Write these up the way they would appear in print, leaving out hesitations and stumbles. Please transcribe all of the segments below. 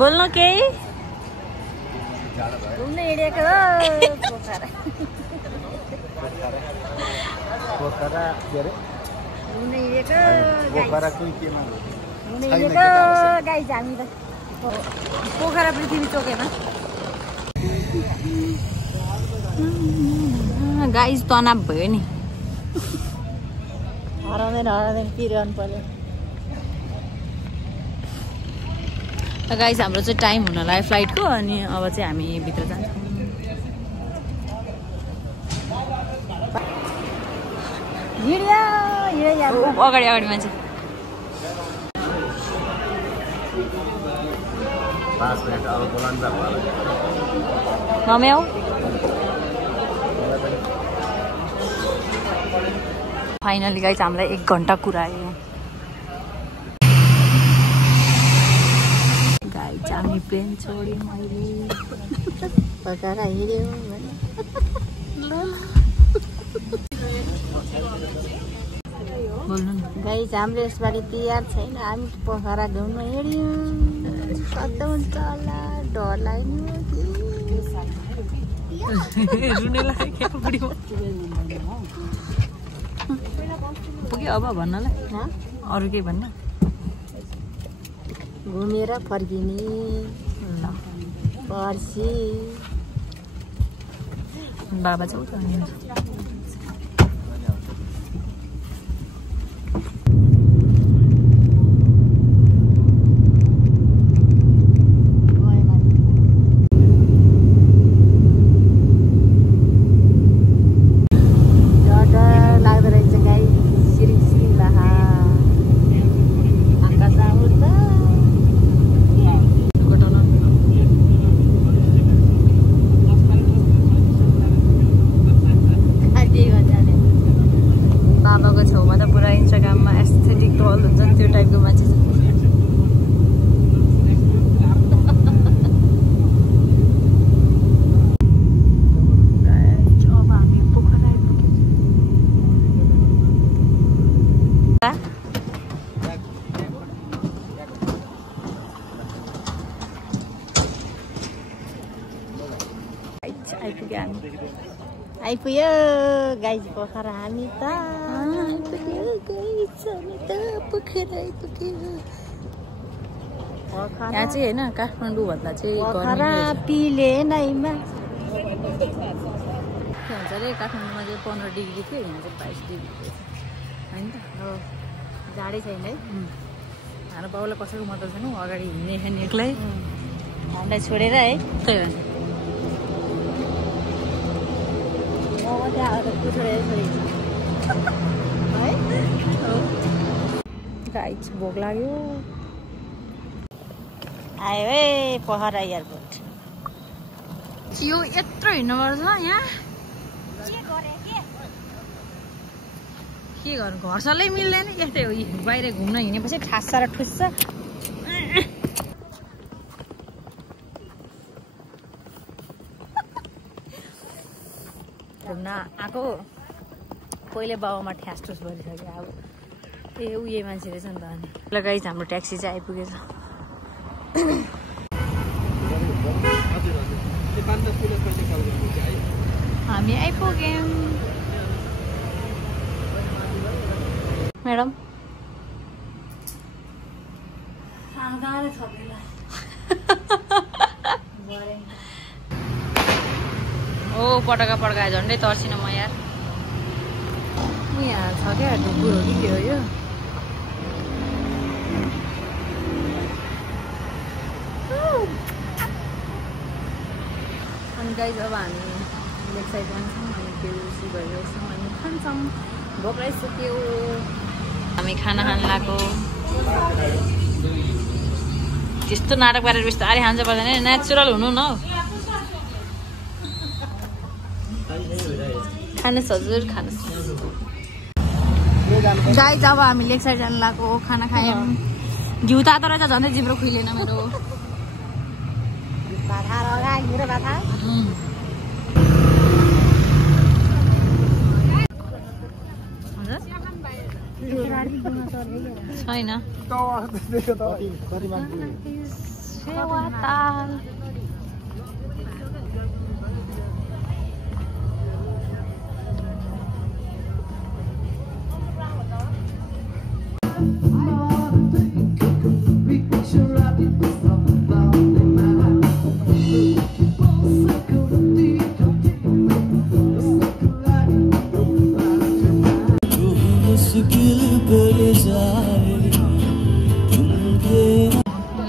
बोल्नु केही घुम्न हिँडेको पोखरा के अरे घुम्न हिँडेको पोखरा कुन केमा घुम्न हिँडेको गाइस हामी त पोखरा पृथ्वी चोकमा गाइस तनाव भयो नि हराउँदैन पिरहनु पर्यो गाइस हाम्रो चाहिँ टाइम हुन लाग्यो फ्लाइटको अनि अब चाहिँ हामी भित्र जान्छौँ अगाडि अगाडि मान्छे नम्याउ फाइनली गाइस हामीलाई 1 घन्टा कुरायो गाइस हामी प्लेन छोड्यौँ अहिले पोखरा हिँड्यौँ बोल्नु गाइस हाम्रो यसपालि तयार छैन हामी पोखरा घुम्न हिँड्यौँ कता हुन्छ होला डर लाग्यो रुने लाग्यो पुग्यो अब भन्नलाई अरू केही भन्नु घुमेर फर्किने ल पर्सि बाबा चाहिँ उता आइपुग्यो गाइस पोखरा हामी त आइपुग्यो गाइस हामी त पोखरा आइपुग्यो यहाँ चाहिँ हैन काठमाडौँ भन्दा चाहिँ पोखरा पिलेनैमा के भन्छ रे काठमाडौँमा चाहिँ 15 डिग्री थियो यहाँ चाहिँ 22 डिग्री थियो हैन त हो जाडै छैन है हाम्रो बाउलाई कसैको मतलब छैन अगाडि हिँड्ने खाने एक्लै हामीलाई छोडेर है त्यही हो गाइस भोक लाग्यो आयो है पोखरा एयरपोर्ट यो यत्रो हिँड्नुपर्छ यहाँ के गर्नु घर सल्लै मिल्दैन यस्तै हो बाहिर घुम्न हिँडेपछि ठास्छ र ठुस्छ घुम्न आएको पहिले बाबामा ठ्यास ठुस भइसक्यो अब ए उयो मान्छे रहेछ नि त अनि ल गाइस हाम्रो ट्याक्सी चाहिँ आइपुगेछ हामी आइपुग्यौँ म्याडम ओ पटका पड्कायो झन्डै तर्सिन म यार यहाँ छ क्या ढुकुर हो कि के हो यो अनि गाइस अब हामी लेक साइड जान्छौँ अनि बेलुसी भइरहेछौँ अनि खान्छौँ भोक लागिसक्यो हामी खाना खान लाग्यो त्यस्तो नाटक पारेर बिस्तारै खान्छ पर्दैन नेचुरल हुनु न खानुहोस् हजुर खानुहोस् गाइस अब हामी लेक साइड जानु लाग्यो खाना खायौँ घिउ तातो रहेछ झन्डै जिब्रो खुइलेन मेरो छ छैन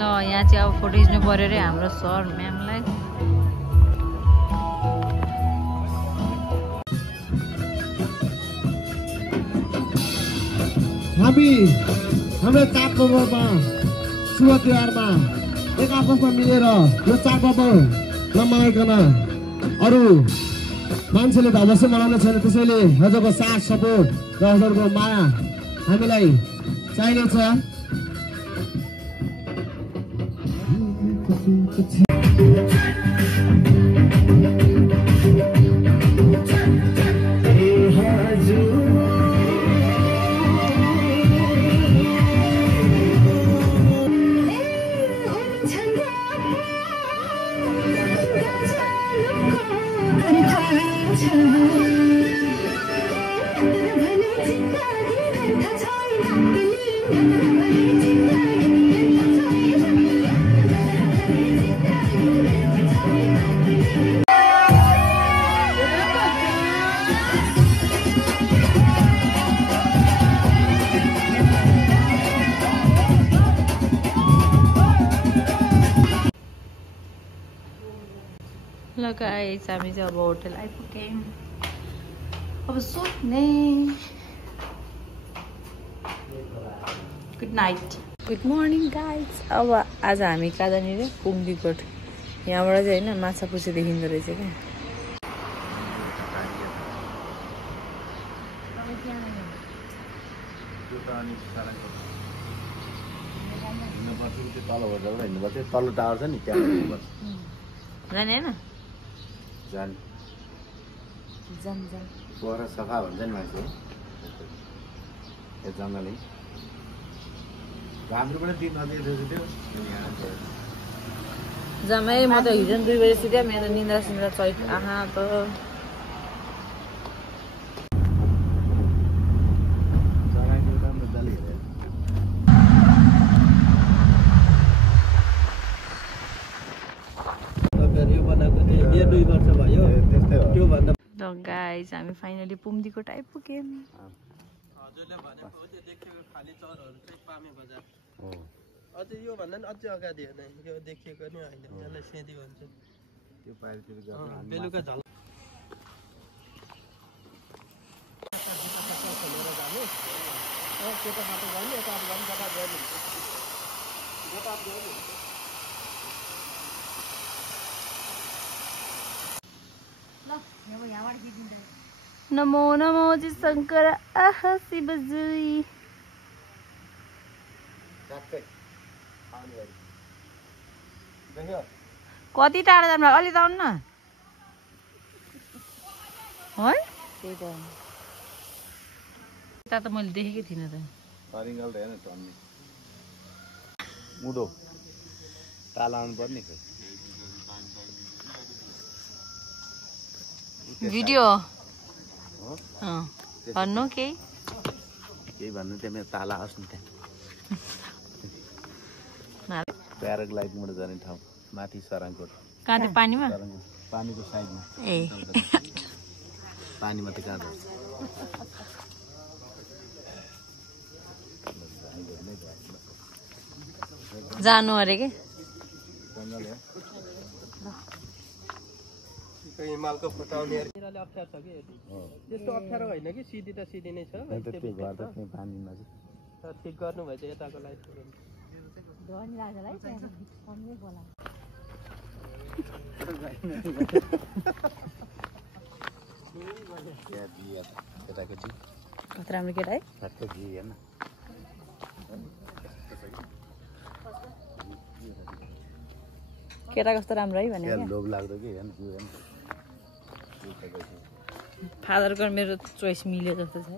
ल यहाँ चाहिँ अब फोटो खिच्नु पर्यो रे हाम्रो सर म्यामलाई हामी हाम्रो चाडपर्वमा शुभ तिहारमा एक आपसमा मिलेर यो चाडपर्व नमनाइकन अरू मान्छेले त अवश्य मनाउने छैन। त्यसैले हजुरको साथ सपोर्ट र हजुरको माया हामीलाई चाहिनेछ। ल गाइस हामी चाहिँ अब होटल आइपुग्यौँ अब सुत्ने good night good morning guys. अब आज हामी कहाँ जाने रे पुङ्दीकोट यहाँबाट चाहिँ होइन माछापुच्छे देखिँदो रहेछ क्या तल्लो टावर छ नि त्यहाँ जाने होइन जान जाम जाम पर सफा हुन्छ नि मान्छे यो जङ्गलै हाम्रो पनि 3 बजे थियो जम्मै म त हिजो 2 बजे सुत्यो मेरो निन्द्रा सिन्द्रा चैत आहा त ल गाइस हामी फाइनली पुम्दीकोट आइपुग्यौँ हजुरले भनेको हो त्यो देखेको खाली चरहरू चाहिँ पामे बजार अझै यो भन्दा पनि अझै अगाडि होइन यो देखिएको नि होइन यसलाई सेदी भन्छ त्यो पाइलतिर बेलुका झल नमो नमो जी शंकर आहा शिवजी कति टाढा जानु अलि जाउँ न है त्यही त यता त मैले देखेकै थिइनँ त हरिङ्गल त हेर्न टन्ने मुडो ताल आउनु पर्ने खै भिडियो भन्नु केही भन्नु त्यहाँ मेरो ताला आओस् नि त्यहाँ प्याराग्लाइडिङबाट जाने ठाउँ माथि सराङकोट कहाँ त्यो पानीमा पानीको साइडमा ए पानीमा त कहाँ जान्छ जानु अरे के हिमालको फुटाउने अप्ठ्यारो छ कि त्यस्तो अप्ठ्यारो होइन कि सिधी त सिधी नै छ पानीमा ठिक गर्नु भएछ यताको लाइट कस्तो राम्रो केटा है केटा कस्तो राम्रो है भने लोभ लाग्दो कि फादरको मेरो चोइस मिल्यो जस्तो छ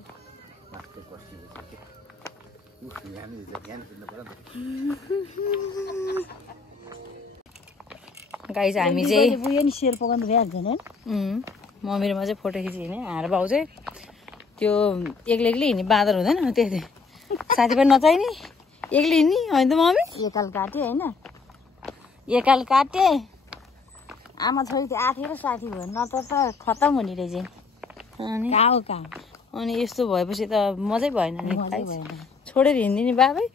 गाइस हामी चाहिँ नि सेल पकाउनु भइहाल्छ नि मम्मीमा चाहिँ फोटो खिच्यो नि हार भाउ चाहिँ त्यो एक्लै हिँड्ने बाँदर हुँदैन त्यही साथी पनि नचाहिने एक्लै हिँड्ने होइन त मम्मी एकाल काटे होइन एकाल काटे आमा छोरी त्यो आठेर साथी भयो न त खतम हुने रहेछ अनि कहाँ अनि यस्तो भएपछि त मजै भएन नि भएन छोडेर हिँड्दिने बाबै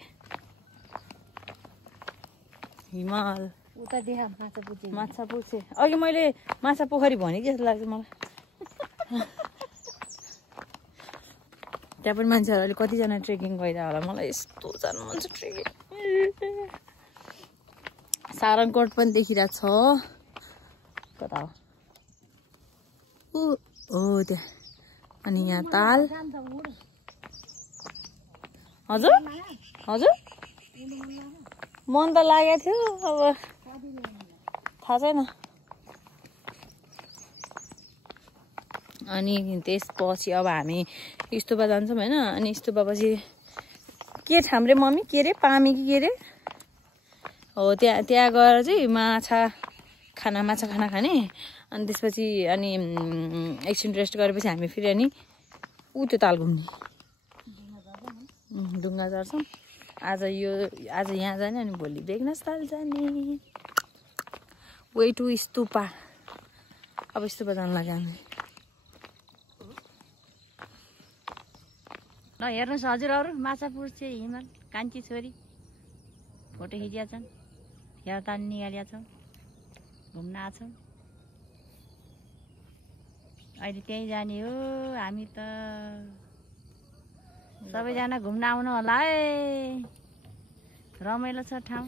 हिमाल उता देखा माछा पुग्छे अघि मैले माछा पोखरी भनेको जस्तो लाग्छ मलाई त्यहाँ पनि मान्छेहरू अहिले कतिजना ट्रेकिङ गइरहेको होला मलाई यस्तो जानु मन छ ट्रेकिङ सारङकोट पनि देखिरहेको छ कता हो ओ त्यहाँ अनि यहाँ ताल हजुर हजुर मन त लागेको थियो अब थाहा छैन अनि त्यसपछि अब हामी स्तुपा जान्छौँ होइन अनि स्तुपापछि के ठाउँ रे मम्मी के अरे पामी कि के अरे हो त्यहाँ गएर चाहिँ माछा खाना खाने अनि त्यसपछि अनि एकछिन रेस्ट गरेपछि हामी फेरि अनि त्यो ताल घुम्ने ढुङ्गा चढ्छौँ आज यहाँ जाने अनि भोलि बेगनास ताल जाने वे टु स्तुपा अब स्तुपा जानु लाग्यो हामी ल हेर्नुहोस् हजुरहरू माछापुर चाहिँ हिमाल कान्छी छोरी फोटो खिचिया छन् हेर तान निकालिया छौँ घुम्न आछौँ अहिले त्यहीँ जाने हो हामी त सबैजना घुम्न आउनु होला है रमाइलो छ ठाउँ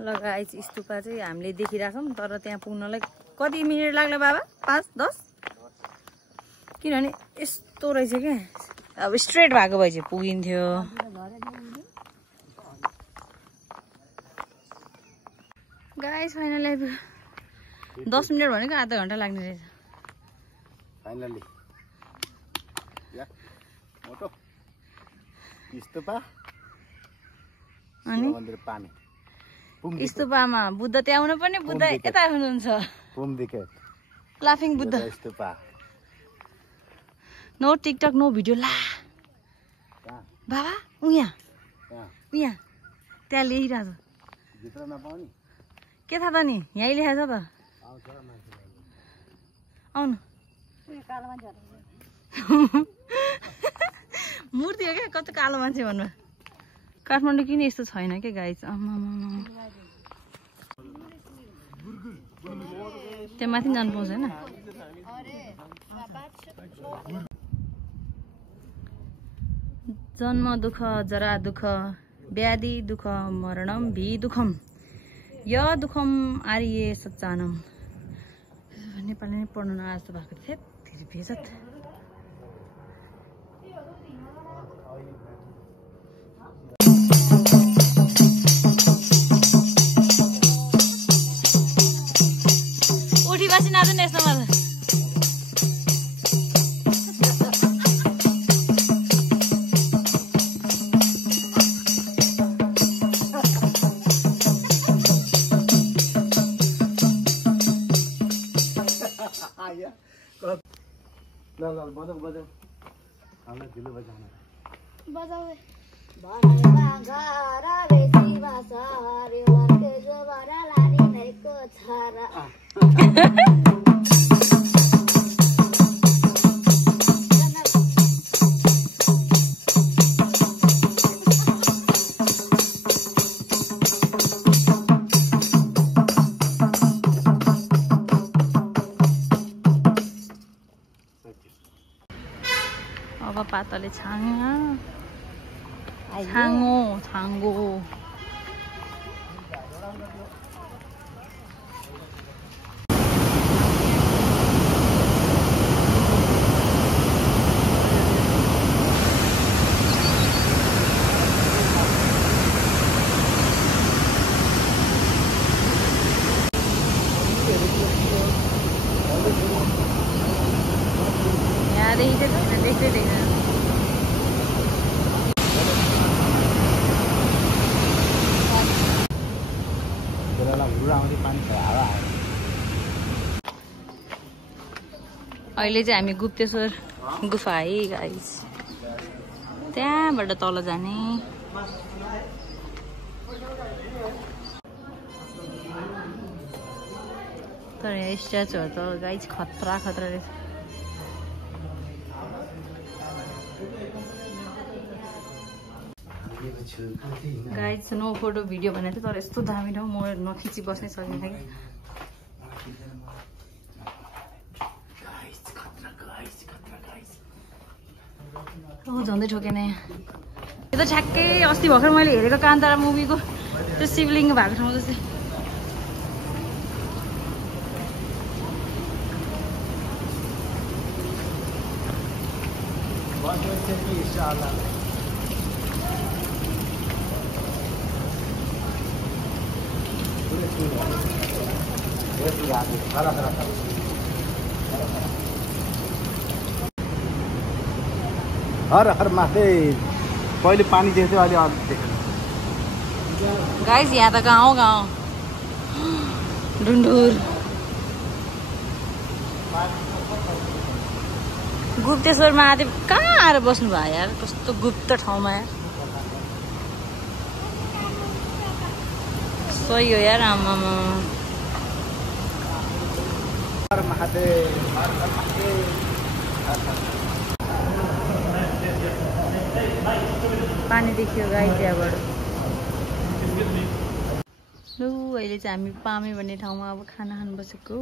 लगाएपछि स्तुपा चाहिँ हामीले देखिरहेछौँ तर त्यहाँ पुग्नलाई कति मिनट लाग्ला बाबा 5-10 किनभने यस्तो रहेछ क्या अब स्ट्रेट भएको भए चाहिँ पुगिन्थ्यो गाइस फाइनली 10 मिनट भनेको आधा घन्टा लाग्ने रहेछ फाइनली मोटो स्तुपा अनि मन्दिर पानी स्तुपामा बुद्ध त्यहाँ आउनु पर्ने बुद्ध यता हुनुहुन्छ लाफिङ बुद्ध स्तुपा नो टिकटक नो भिडियो ला बाबा उहाँ त्यहाँ लेखिरहेको छ के थाहा त नि यहीँ लेखेको छ त आउनु मूर्ति हो क्या कस्तो कालो मान्छे भन्नु काठमाडौँ किन यस्तो छैन क्या गाइस त्यहाँ माथि जानु पाउँछ होइन जन्म दुःख जरा दुःख व्याधि दुःख मरणम भी दुःखम य दुःखम आर्ये सच्चानम नेपाली नै पढ्नु नआएको भएको थियो धेरै बेजत उठी बसी नाच्नु नि यस्तोमा त बजाऊ हामीलाई ढिलो बजाउनु बजाऊ घर बेसी बसरे वर्के जो बरा लानी नैको छरा अब पातले छाङ्गो यहाँ देखिन्छ देख्दै अहिले चाहिँ हामी गुप्तेश्वर गुफा है गाइस त्यहाँबाट तल जाने तर यहाँ स्ट्याचुहरू त गाइस खतरा खतरा रहेछ गाइस नो फोटो भिडियो भनेको थियो तर यस्तो दामी ठाउँ म नखिची बस्नै सक्ने थिएँ झन्डै ठोकेन यो त ठ्याक्कै अस्ति भर्खर मैले हेरेको कान्तारा मुभीको त्यो शिवलिङ्ग भएको ठाउँ जस्तै हर महादेव पहिले पानी देख्थ्यो अहिले अरू देखेन गाइस यहाँ त गाउँ गाउँ डुन्डुर गुप्तेश्वर महादेव कहाँ आएर बस्नु भयो यार कस्तो गुप्त ठाउँमा यार सही हो यार आमामा हर महादेव पानी देखियो गाइस त्यहाँबाट लु अहिले चाहिँ हामी पामे भन्ने ठाउँमा अब खाना खानु बसेको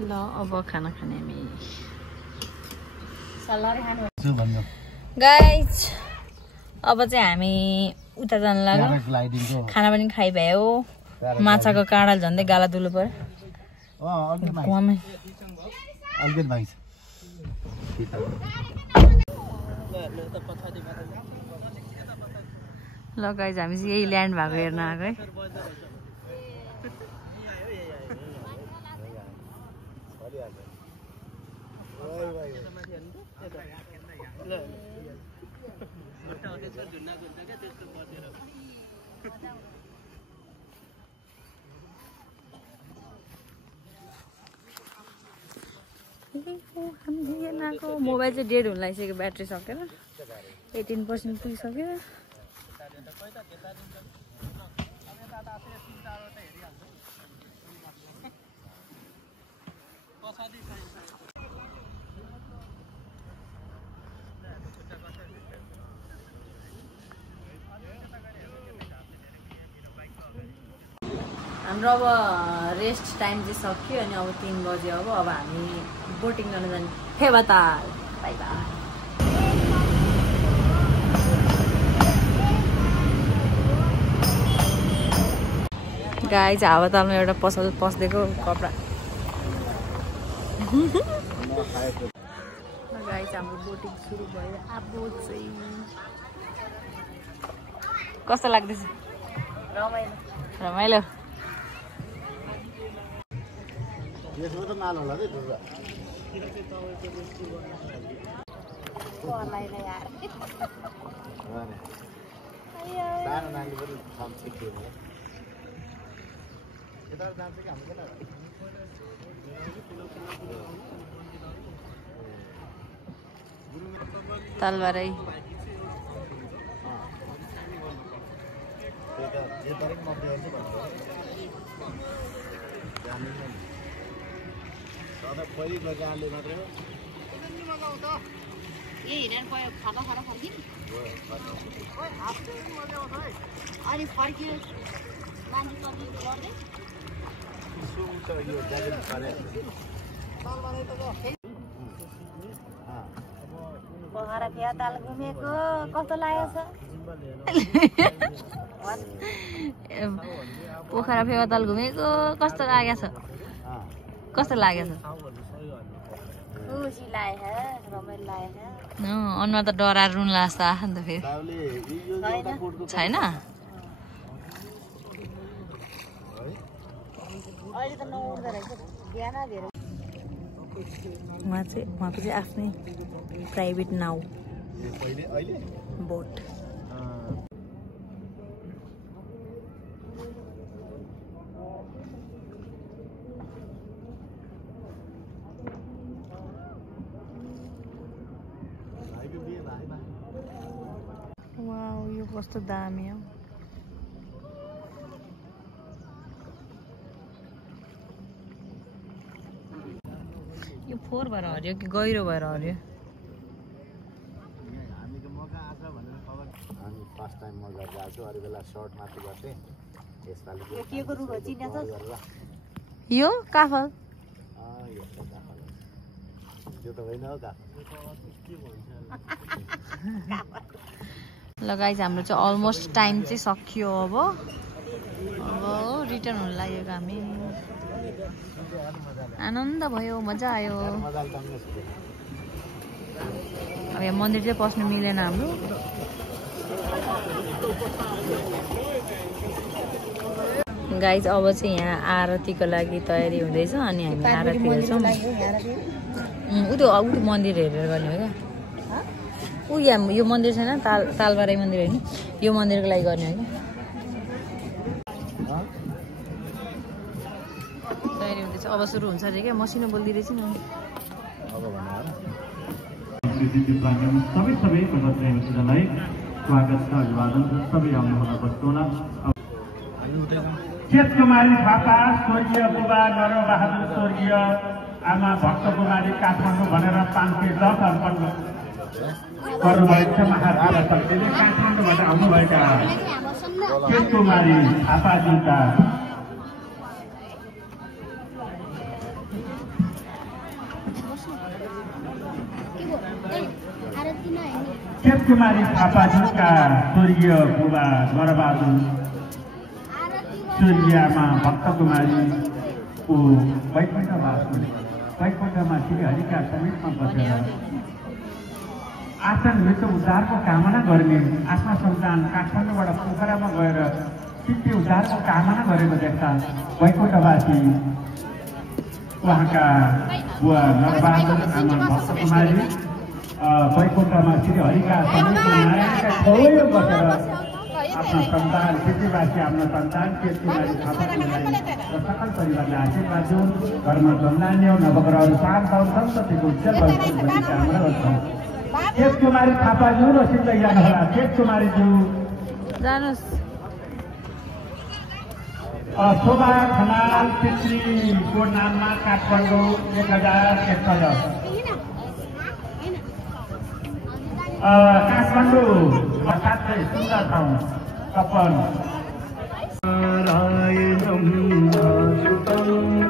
ल अब खाना खाने हामी गाइस अब चाहिँ हामी उता जानु लाग्यो खाना पनि खाइभयो माछाको काँडा झन्डै गाला दुलो पर्यो ल गाइस हामी चाहिँ यही ल्यान्ड भएको हेर्न आएको है मोबाइल चाहिँ डेड हुन लागिसक्यो ब्याट्री सकेर 18% पुगिसक्यो हाम्रो अब रेस्ट टाइम चाहिँ सक्यो अनि अब 3 बज्यो अब हामी बोटिङ गर्न जाने फेवाताल बाइ बाइ गाइस हावातालमा एउटा पसल पस्देको कपडा गाइस हाम्रो बोटिङ सुरु भयो अब चाहिँ कस्तो लाग्दैछ रमाइलो रमाइलो यसमा त माल होला है दुर्गा कोलाई यार सानो नानी पनि थाम्छ के हो यता जान्छ कि हाम्रो केटा तलबारै जे तरिक मध्य हुन्छ भन्नु सदा पहिले गजाले मात्र ये हिँडेर पयो खाना खाना फर्किन् अनि फर्कियो मान्छे कति गर्दै सुन्छ यो जागिर पारे पोखरा फेवाताल घुमेको कस्तो लागेको छ पोखरा फेवाताल घुमेको कस्तो लागेको छ कस्तो लागेको छ खुसी लाग्यो रमाइलो लाग्यो अनुहार त डराएर रुन लाग्छ नि त फेरि छैन अहिले त नउड्दो रहेछ बिहान धेरै उहाँको चाहिँ आफ्नै प्राइभेट नाउ बोट वाउ यो कस्तो दामी हो यो फोहोर भएर हरियो कि गहिरो भएर हरियो फर्स्ट टाइम म गरेर आएको अरू बेला सर्ट माथि गर्थेँ यसपालि यो काफल त्यो त होइन हो ल गाइज हाम्रो चाहिँ अलमोस्ट टाइम चाहिँ सकियो अब रिटर्न हुन लागेको हामी आनन्द भयो मजा आयो अब यहाँ मन्दिर चाहिँ पस्नु मिलेन हाम्रो गाइज अब चाहिँ यहाँ आरतीको लागि तयारी हुँदैछ अनि हामी आरती हेर्छौँ ऊ त्यो मन्दिर हेरेर गर्ने हो क्या ऊ यहाँ यो मन्दिर छैन तालबाराई मन्दिर होइन यो मन्दिरको लागि गर्ने हो क्या तयारी हुँदैछ अब सुरु हुन्छ अरे क्या मसिनो बोलिदिँदैछ नि कुमारी थापा स्वर्गीय बुबा नरबहादुर स्वर्गीय आमा भक्त कुमारी काठमाडौँ भनेर 510 अर्पण गर्नुभएको छ महाराजा शक्तिले काठमाडौँबाट आउनुभएका कुमारी थापाज्यूका कुमारी थापाज्यूका स्वर्गीय बुबा नरबहादुर स्वर्गीय आमा भक्त कुमारीको वैकुण्ठमा श्रीहरिका समीपमा बसेर आसन मृत्यु उद्धारको कामना गर्ने आफ्ना सन्तान काठमाडौँबाट पोखरामा गएर चित्ती उद्धारको कामना गरेको देख्दा वैकुण्ठवासी उहाँका बुवा नरबहादुर आमा भक्त कुमारी वैकुण्ठमा श्रीहरिका समीपमा छेउमा बसेर आफ्ना सन्तान चित्तीवासी आफ्नो सन्तान कुमारी थापालाई र सकल परिवारलाई आशीर्वाद दिउन् घरमा जन्मान्य नवग्रहहरू शान्त सन्ततिको उज्जवल भविष्यको कामना गर्छौँ कुमारी थापाज्यू र सिद्धै जानुहोला कुमारीज्यू जानुहोस् शोभा खनाल पितृको नाममा काठमाडौँ 1071 काठमाडौँ साथै सुन्दर ठाउँ कपन नारायणम सुतम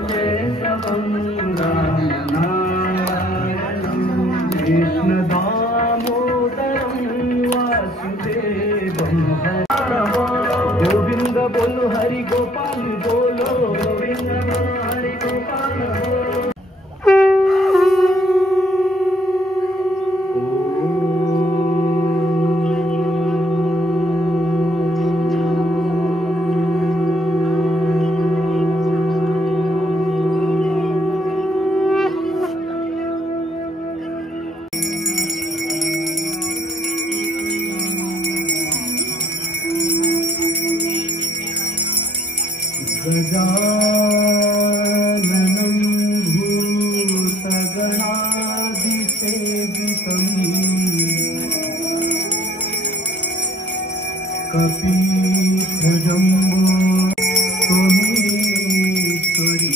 केशवम नारायणम कृष्ण दामोदरम वासुदेवम गोविंद बोलो हरि गोपाल बोलो गोविंद हरि गोपाल गजाननं भूतगणादिसेवितं कपीशजम्बो त्वमीश्वरी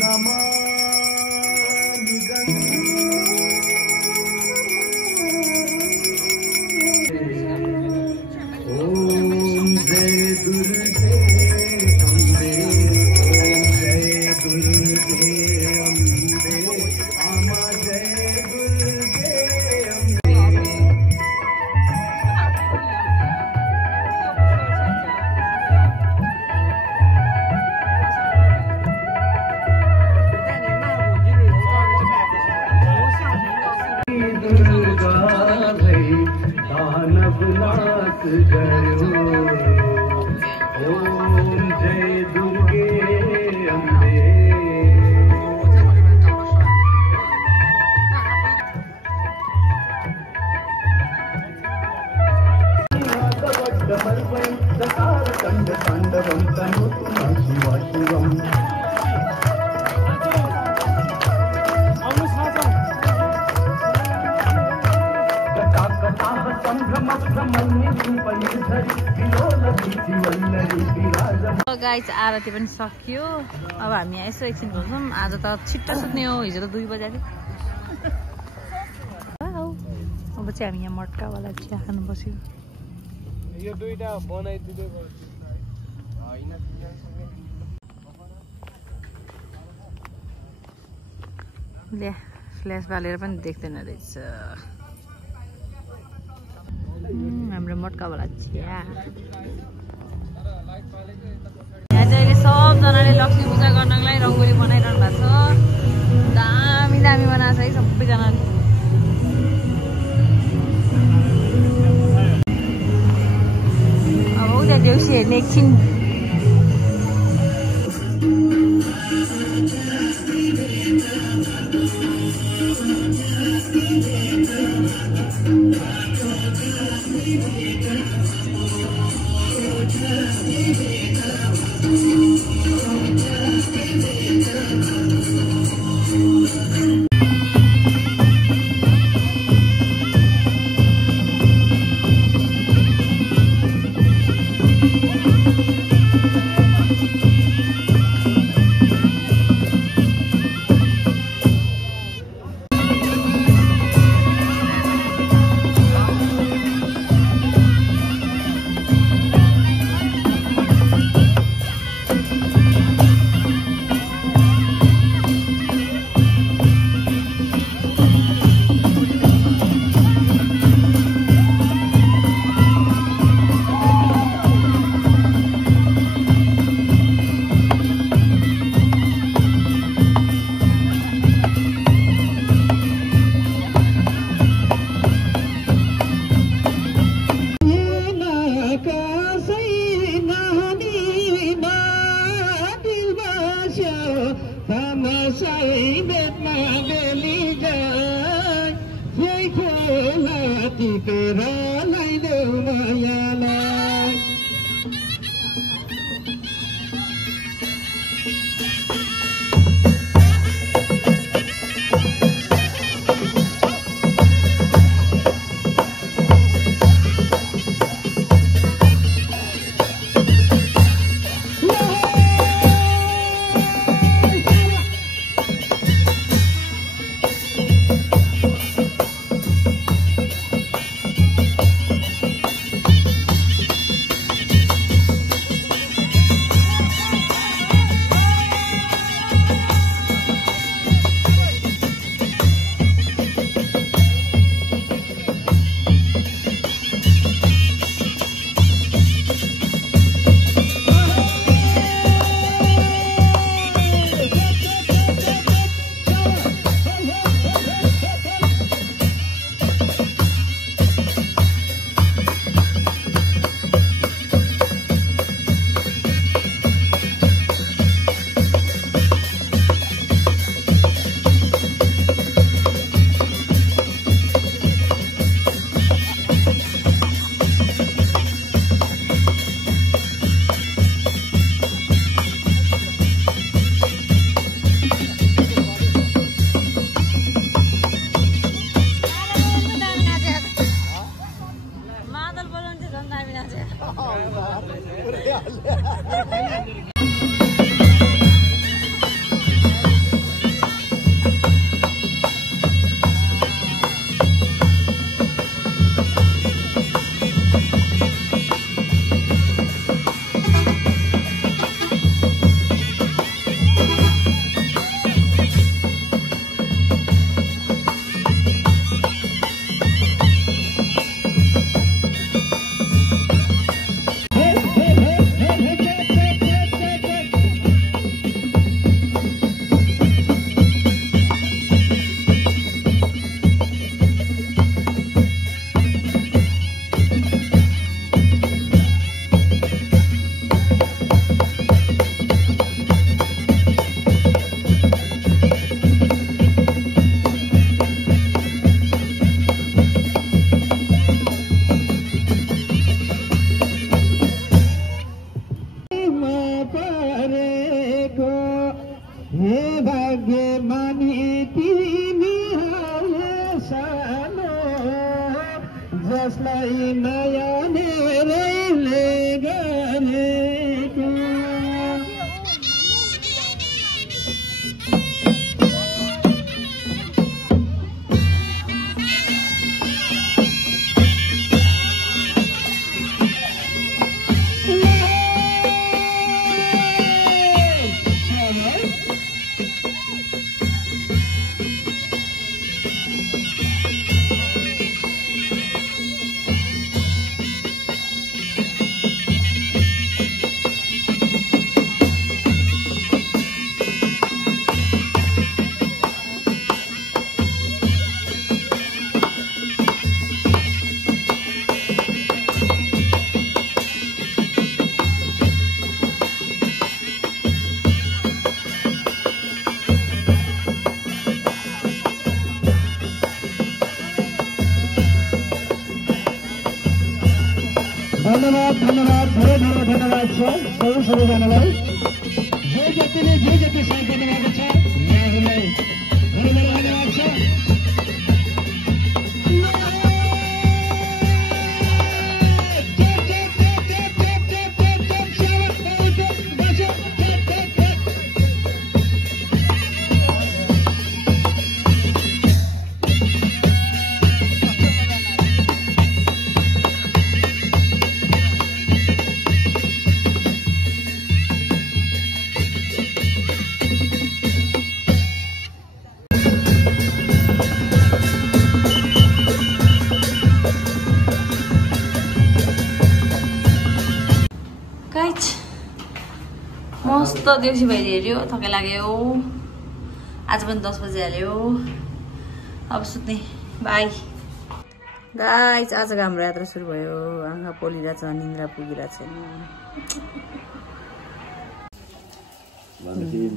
नमामि दानव नाथ गयो गाइस आरती पनि सकियो। अब हामी यसो एकछिन घुम्छौँ। आज त छिट्टो सुत्ने हो, हिजो त 2 बजे थियो। अब चाहिँ हामी यहाँ मटकावाला चिया खानु बस्यो। यो दुईटा बनाइदिँदै गर्छु हैन ले फ्ल्यास बालेर पनि देख्दैन रहेछ। हाम्रो मटकावाला चिया। यहाँ चाहिँ अहिले सबजनाले लक्ष्मी पूजा गर्नको लागि रङ्गोली बनाइरहनु भएको छ। दामी दामी बनाएको छ है सबैजनाले। अब उता देउसी हेर्ने एकछिन। धन्यवाद धेरै धेरै धन्यवाद छ सबैजनालाई जे जतिले जे जति सहयोग गर्नुभएको छ यहाँहरूलाई धेरै धेरै धन्यवाद छ मस्त देउसी भैली हेऱ्यो थकै लाग्यो आज पनि 10 बजे हाल्यो अब सुत्ने बाई गाइस आजको हाम्रो यात्रा सुरु भयो आँखा पोलिरहेछ निन्द्रा पुगिरहेछ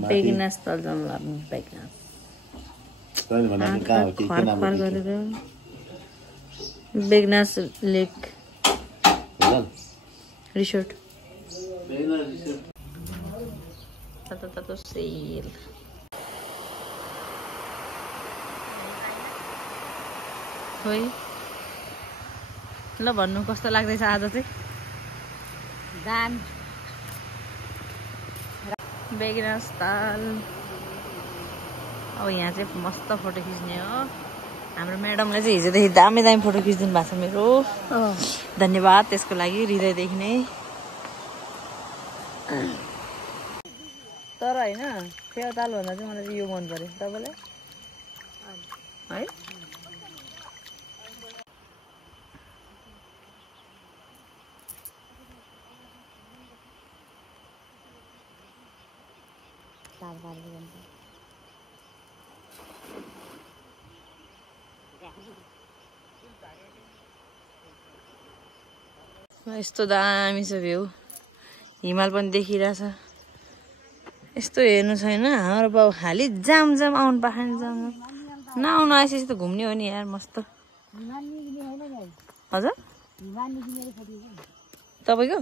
बेगनास तल जाउँला बेगनास बेगनास लेक रिसोर्ट tato सेल खोइ ल भन्नु कस्तो लाग्दैछ आज चाहिँ दान बेगनास ताल अब यहाँ चाहिँ मस्त फोटो खिच्ने हो हाम्रो म्याडमले चाहिँ हिजोदेखि दामी दामी फोटो खिचिदिनु भएको छ मेरो धन्यवाद त्यसको लागि हृदयदेखि नै तर हैन फेवाताल भन्दा चाहिँ मलाई यो मन पर्यो तपाईलाई है यस्तो दामी छ भ्यू हिमाल पनि देखिरहेछ यस्तो हेर्नु छैन हाम्रो बाउ खाली जाम जाम आउनु पाएन जाम नआउनु आएपछि त घुम्ने हो नि यार मस्त हजुर तपाईको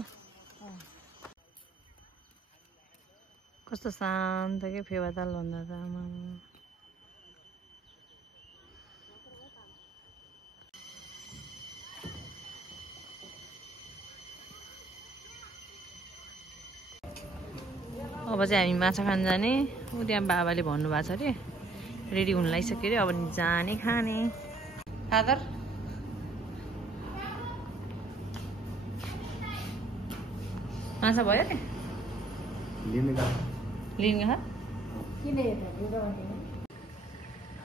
कस्तो शान्त के फेवाताल भन्दा त आमा अब चाहिँ हामी माछा खान जाने उ त्यहाँ बाबाले भन्नुभएको छ अरे रेडी हुन लागिसक्यो अरे अब जाने खाने फादर माछा भयो नि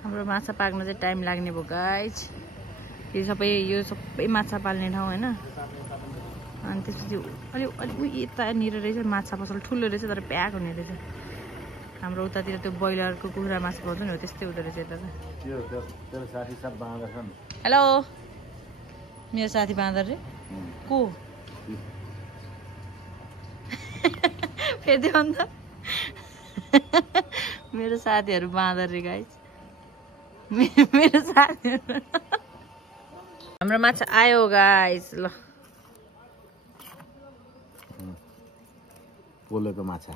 हाम्रो माछा पाक्न चाहिँ टाइम लाग्ने भयो गाइज यो सबै माछा पाल्ने ठाउँ होइन अनि त्यसपछि अलिक यतानिर रहेछ माछा पसल ठुलो रहेछ तर प्याक हुने रहेछ हाम्रो उतातिर त्यो ब्रोइलरको कुखुरा मासु पाउँछ नि हो त्यस्तै हुँदो रहेछ यता चाहिँ हेलो मेरो साथी बाँदर रे को फेरि अन्त मेरो साथीहरू बाँदर रे गाइस मेरो साथीहरू हाम्रो माछा आयो गाइस ल पोलेको माछा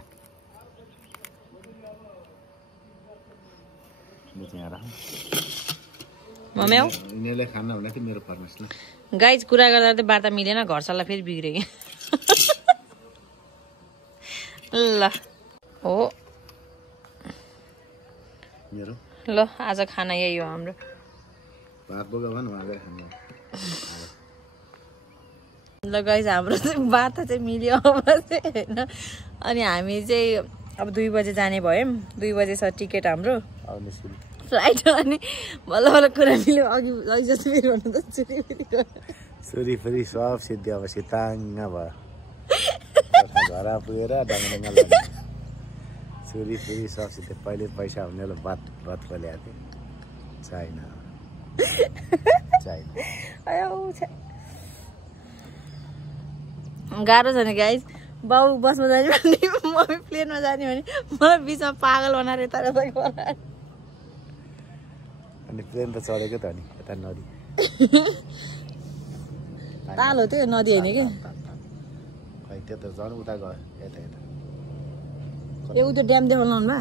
मम्याउ यिनीहरूले खान हुँदा थियो मेरो फर्मेस ल गाइस कुरा गर्दा त वार्ता मिलेन घर सल्लाह फेरि बिग्रे कि ल हो मेरो ल आज खाना यही हो हाम्रो भात बोका भन उहाँले खानु ल गाइस हाम्रो चाहिँ वार्ता चाहिँ मिल्यो अब चाहिँ होइन अनि हामी चाहिँ अब 2 बजे जाने भयौँ 2 बजे छ टिकट हाम्रो फ्लाइट अनि बल्ल बल्ल कुरा मिल्यो अघि जस्तो फेरि भन्नु त छुरी फेरि सब सिद्धि अब सिताङ्ग भयो घर पुगेर डङ्गा छुरी फेरि सब सिधै पहिले पैसा हुनेलाई भात खोलेको थिएँ छैन गाह्रो छ नि गाइस बाउ बसमा जाने भने मम्मी प्लेनमा जाने भने मलाई बिचमा पागल बनाएर यता अनि प्लेन त चढेको त नि यता नदी ताल हो त्यो नदी होइन कि त्यो त झन् उता गयो यता यता ए उ त्यो ड्याम देखाउनु मा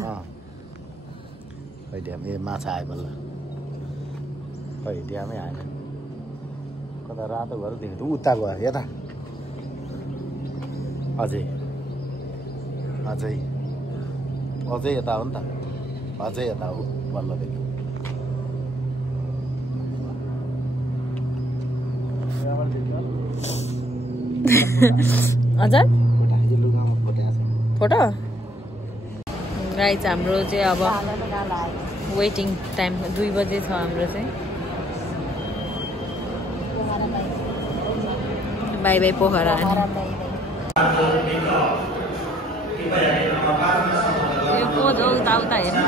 खै ड्याम ए माछा आयो बल्ल खै ड्यामै आएन कता रातो घर देख्यो उता गयो यता अझै अझै अझै यता हो नि त अझै यता हो बल्ल देख्यो हजुर लुगामा फोटाएको छ फोटो गाइज हाम्रो चाहिँ अब वेटिङ टाइम 2 बजे छ हाम्रो चाहिँ बाई बाई पोखरा यो को जो उता उता हेर्नु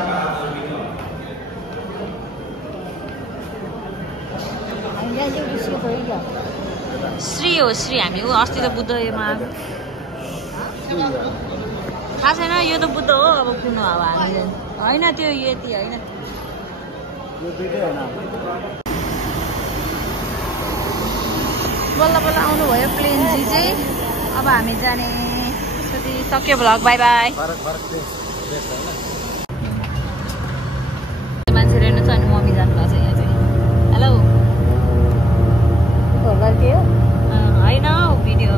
श्री हो श्री हामी अस्ति त बुद्ध योमा थाहा छैन यो त बुद्ध हो अब कुन हो अब हामीले होइन त्यो यति होइन बल्ल बल्ल आउनुभयो प्लेनजी चाहिँ अब हामी जाने त्यसपछि सक्यो भ्लग बाई बाई मान्छेहरू हेर्नु छ अनि मम्मी जानुभएको छ यहाँ चाहिँ हेलो होइन भिडियो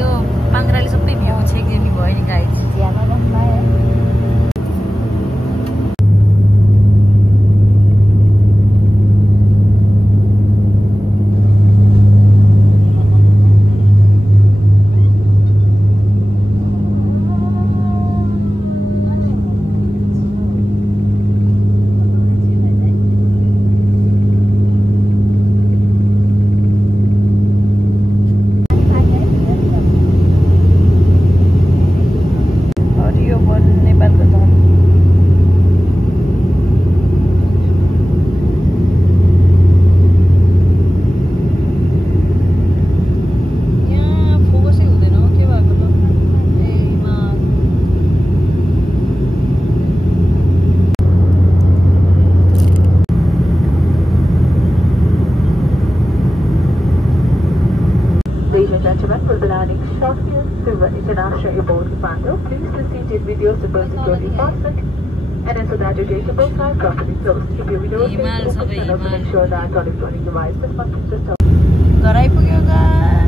यो पाङ्राले सबै भ्यू छेकिदिनु भयो नि guys International Airport, Kathmandu. Please proceed with your super security passport and ensure that your gate both are properly closed. If your windows are open, ensure that electronic devices must be switched off. घर आइपुग्यो guys